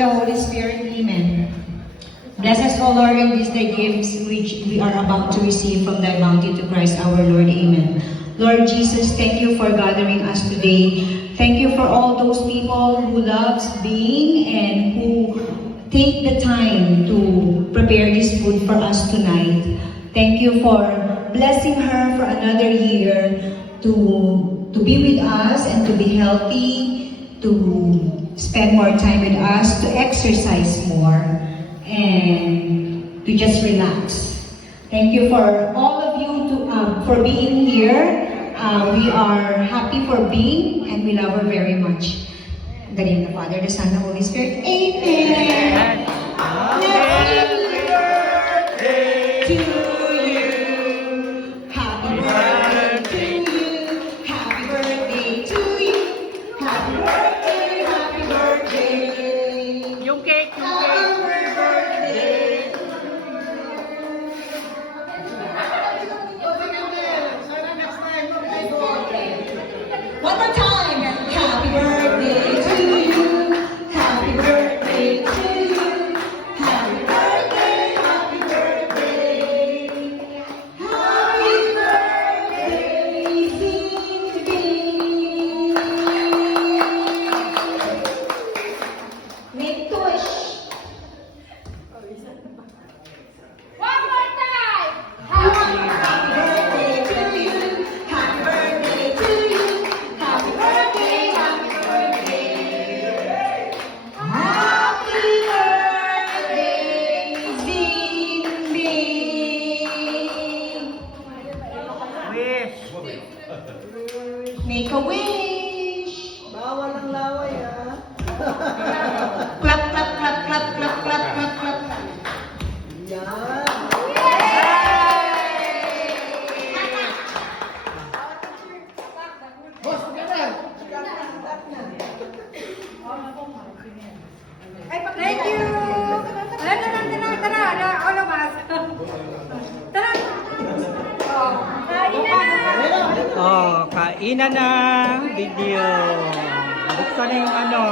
the Holy Spirit. Amen. Bless us, O Lord, in these thy gifts which we are about to receive from thy bounty to Christ our Lord. Amen. Lord Jesus, thank you for gathering us today. Thank you for all those people who loves being and who take the time to prepare this food for us tonight. Thank you for blessing her for another year to be with us and to be healthy, to spend more time with us, to exercise more, and to just relax. Thank you for all of you for being here. We are happy for being, and we love her very much. In the name of the Father, the Son, and the Holy Spirit. Amen. Happy birthday to you. Happy birthday to you. Happy birthday to you. Happy birthday, happy birthday. Yung cake, yung cake. Happy birthday. One more time. Happy birthday to you. Happy birthday to you. Happy birthday, happy birthday. Happy birthday, Cindy. Make a wish. One more time! Happy birthday to you. Happy birthday to you. Happy birthday, happy birthday. Happy birthday, Cindy. Wish. Make a wish. Bawal ang laway, ah. Clap, clap, clap, clap, clap, clap, clap, clap. Yan. Boss, magkano? Thank you! Tara, all of us. Tara! Oh, kain na! Oh, kainan na video. Buksan na yung ano.